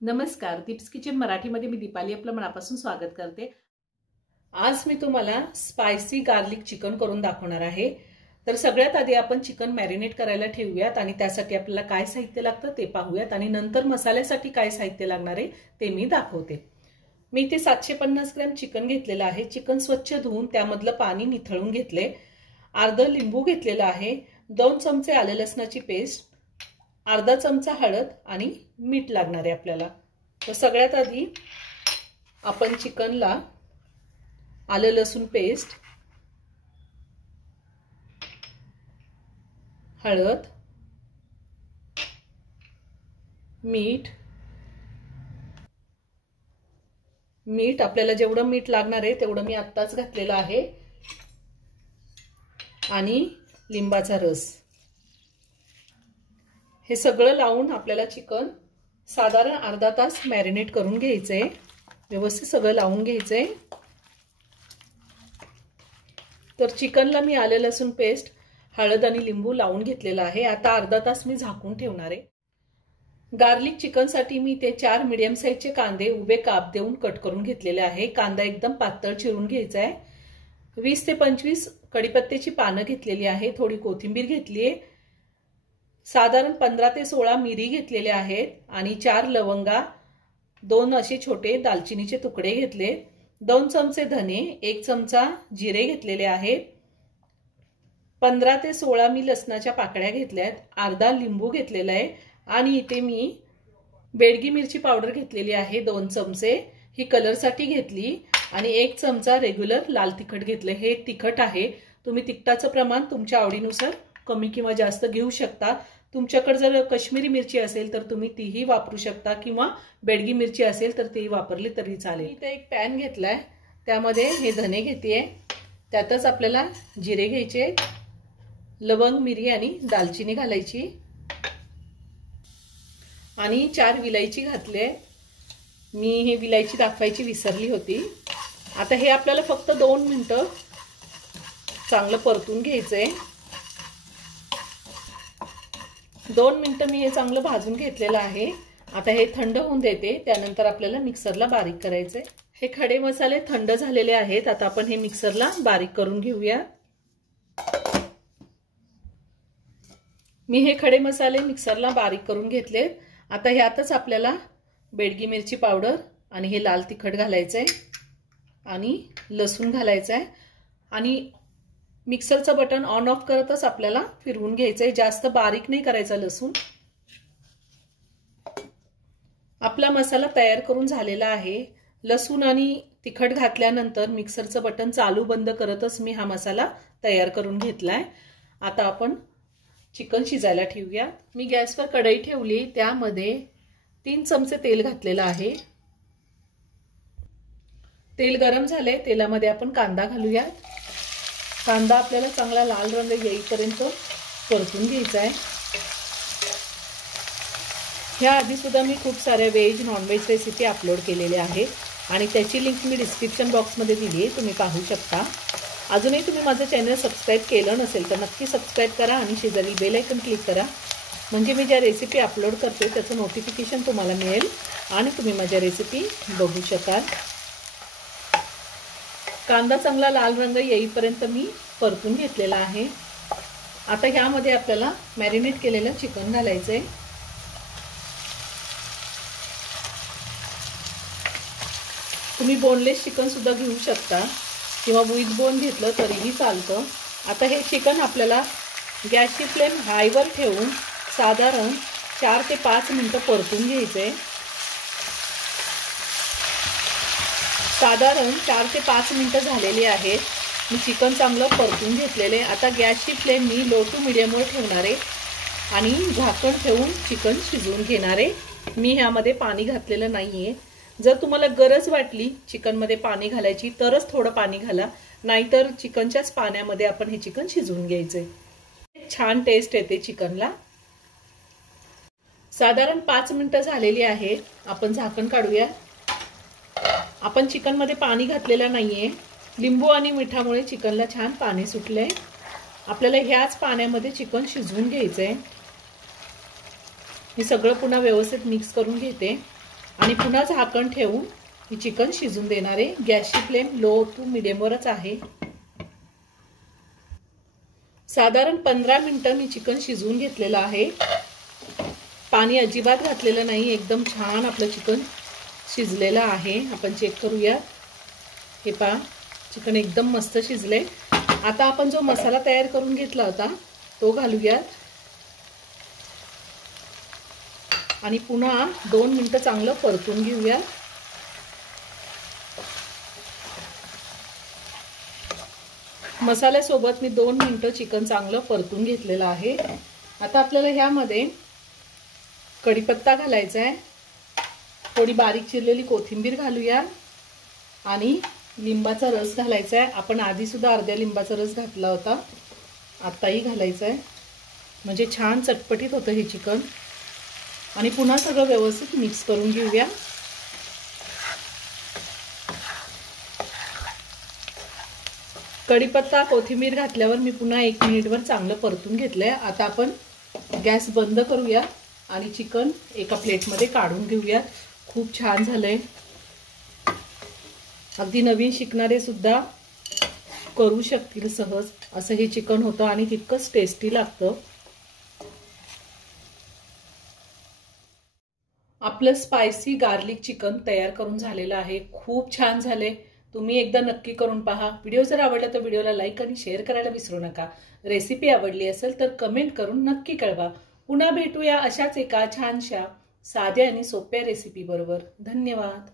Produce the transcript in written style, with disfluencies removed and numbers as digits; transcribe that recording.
नमस्कार, दीप्स किचन मराठीमध्ये मी दीपाली आपलं मनापासून स्वागत करते। आज मी तुम्हाला स्पायसी गार्लिक चिकन करून दाखवणार आहे। तर सगळ्यात आधी आपण चिकन मॅरिनेट करायला ठेवूयात आणि त्यासाठी आपल्याला काय साहित्य लागतं ते पाहूयात आणि नंतर मसाल्यासाठी काय साहित्य लागणार आहे ते मी दाखवते। मी इथे 750 ग्रॅम चिकन घेतलेलं आहे। चिकन स्वच्छ धुवून त्यामधलं पाणी निथळून घेतले। अर्धा लिंबू घेतलेला आहे। 2 चमचे आले लसणाची पेस्ट, अर्धा चमचा हळद आणि मीठ लागणार आहे आपल्याला। तर सगळ्यात आधी आपण चिकनला आलं लसूण पेस्ट, हळद, मीठ आपल्याला जेवढं मीठ लागणार आहे तेवढं मी आत्ताच घातलेलं आहे आणि लिंबाचा रस। हे सगळं लावून आपल्याला चिकन साधारण अर्धा तास मॅरिनेट करून घ्यायचंय। व्यवस्थित सगळं लावून घ्यायचंय। तर चिकनला मी आले लसूण पेस्ट, हळद आणि लिंबू लावून घेतलेला आहे। आता अर्धा तास मी झाकून ठेवणार आहे। गार्लिक चिकन साठी मी ते 4 मीडियम साइजचे कांदे उभे काप देऊन कट करून घेतलेले आहे। कांदा एकदम पातळ चिरून घ्यायचा आहे। 20 ते 25 कढीपत्त्याची पानं घेतलेली आहे। थोडी कोथिंबीर घेतली आहे। साधारण 15 ते 16 मिरी घेतलेले आहेत आणि 4 लवंगा, 2 असे छोटे दालचिनीचे तुकडे घेतले, 2 चमचे धने, 1 चमचा जिरे घेतलेले आहेत, 15 ते 16 मी लसणाच्या पाकळ्या घेतल्यात, अर्धा लिंबू घेतलेला आहे आणि इथे मी बेडगी मिरची पावडर घेतलेली आहे 2 चमचे, ही कलरसाठी घेतली आणि 1 चमचा रेग्युलर लाल तिखट घेतले। हे तिखट आहे, तुम्ही तिखटाचं प्रमाण तुमच्या आवडीनुसार कमी किंवा जास्त घेऊ शकता। तुमच्याकडे जर काश्मीरी मिरची असेल तर तुम्ही तीही वापरू शकता किंवा बेडगी मिरची असेल तर तीही वापरली तरी चालेल। इथे एक पॅन घेतलाय, त्यामध्ये हे धने घेतेय, त्यातच आपल्याला जिरे घ्यायचे, लवंग, मिरी आणि दालचिनी घालायची आणि 4 विलायची घातले। मी हे विलायची दाखवायची विसरली होती। आता हे आपल्याला फक्त 2 मिनिटं चांगलं परतून घ्यायचंय। 2 मिनिटं मी हे चांगलं भाजून घेतलेलं आहे। आता हे थंड होऊन देते, त्यानंतर आपल्याला मिक्सरला बारीक करायचंय। हे खडे मसाले थंड झालेले आहेत। आता आपण हे मिक्सरला बारीक करून घेऊया। मी हे खडे मसाले मिक्सरला बारीक करून घेतलेत। आता ह्यातच आपल्याला बेडगी मिरची पावडर आणि हे लाल तिखट घालायचंय आणि लसूण घालायचंय आणि मिक्सरचं बटन ऑन ऑफ करतच आपल्याला फिरवून घ्यायचंय। जास्त बारीक नाही करायचा लसूण। आपला मसाला तयार करून झालेला आहे। लसूण आणि तिखट घातल्यानंतर मिक्सरचं बटन चालू बंद करतच मी हा मसाला तयार करून घेतलाय। आता आपण चिकन शिजायला ठेवूया। मी गॅसवर कढई ठेवली, त्यामध्ये 3 चमचे तेल घातलेलं आहे। तेल गरम झाले, तेलामध्ये आपण कांदा घालूया। कांदा आपल्याला चांगला लाल रंग येईपर्यंत परतून घ्यायचा आहे। ह्या आधी सुद्धा मी खूप साऱ्या व्हेज नॉनव्हेज रेसिपी अपलोड केलेल्या आहेत आणि त्याची लिंक मी डिस्क्रिप्शन बॉक्समध्ये दिली आहे, तुम्ही पाहू शकता। अजूनही तुम्ही माझं चॅनल सबस्क्राईब केलं नसेल तर नक्की सबस्क्राईब करा आणि शेजारी बेल आयकॉन क्लिक करा, म्हणजे मी ज्या रेसिपी अपलोड करते त्याचं नोटिफिकेशन तुम्हाला मिळेल आणि तुम्ही माझ्या रेसिपी बघू शकाल। कांदा चांगला लाल रंग येईपर्यंत मी परतून घेतलेला आहे। आता ह्यामध्ये आपल्याला मॅरिनेट केलेलं चिकन घालायचंय। तुम्ही बोनलेस चिकन सुद्धा घेऊ शकता किंवा विथ बोन घेतलं तरीही चालतं। आता हे चिकन आपल्याला गॅसची फ्लेम हायवर ठेवून साधारण 4 ते 5 मिनिटं परतून घ्यायचंय। साधारण 4 ते 5 मिनिटं झालेली आहेत। मी चिकन चांगलं परतून घेतलेले। आता गॅसची फ्लेम मी लो टू मीडियमवर ठेवणार आहे आणि झाकण ठेवून चिकन शिजवून घेणार आहे। मी ह्यामध्ये पाणी घातलेलं नाहीये। जर तुम्हाला गरज वाटली चिकनमध्ये पाणी घालायची तरच थोडं पाणी घाला, नाहीतर चिकनच्याच पाण्यामध्ये आपण हे चिकन शिजवून घ्यायचंय। छान टेस्ट येते चिकनला। साधारण 5 मिनिटं झालेली आहेत, आपण झाकण काढूया। आपण चिकन मध्ये पाणी घातलेलं नाहीये, लिंबू आणि मिठामुळे चिकनला छान पाणी सुटलंय। आपल्याला ह्याच पाण्यामध्ये चिकन शिजवून घ्यायचंय। हे सगळं पुन्हा व्यवस्थित मिक्स करून घेते। आणि पुन्हा झाकण ठेवून मी चिकन शिजून देणार आहे। गॅसची फ्लेम लो टू मीडियमवरच आहे। साधारण 15 मिनिटं मी चिकन शिजवून घेतलेलं आहे। पाणी अजिबात घातलेलं नाही, एकदम छान आपलं चिकन शिजलेलं आहे। आपण चेक करूया। हे पहा, चिकन एकदम मस्त शिजले। आता आपण जो मसाला तयार करून घेतला होता तो घालूया आणि पुन्हा 2 मिनिटं चांगलं परतून घेऊया। मसाल्यासोबत मी 2 मिनिटं चिकन चांगलं परतून घेतलेलं आहे। आता आपल्याला ह्यामध्ये कढीपत्ता घालायचा आहे, थोडी बारीक चिरलेली कोथिंबीर घालूया आणि लिंबाचा रस घालायचा आहे। आपण आधी सुद्धा अर्ध्या लिंबाचा रस घातला होता, आताही घालायचा आहे, म्हणजे छान चटपटीत होतं हे चिकन। आणि पुन्हा सगळं व्यवस्थित मिक्स करून घेऊया। कढीपत्ता कोथिंबीर घातल्यावर मी पुन्हा 1 मिनिटभर चांगलं परतून घेतलंय। आता आपण गॅस बंद करूया आणि चिकन एका प्लेटमध्ये काढून घेऊया। खूप छान झालंय, अगदी नवीन शिकणारे सुद्धा करू शकतील सहज असं हे चिकन होतं आणि तितकंच टेस्टी लागतं। आपलं स्पायसी गार्लिक चिकन तयार करून झालेलं आहे। खूप छान झाले, तुम्ही एकदा नक्की करून पहा। व्हिडिओ जर आवडला तर व्हिडिओला लाईक आणि शेअर करायला विसरू नका। रेसिपी आवडली असेल तर कमेंट करून नक्की कळवा। पुन्हा भेटूया अशाच एका छानशा साध्या आणि सोप्या रेसिपी बरोबर। धन्यवाद।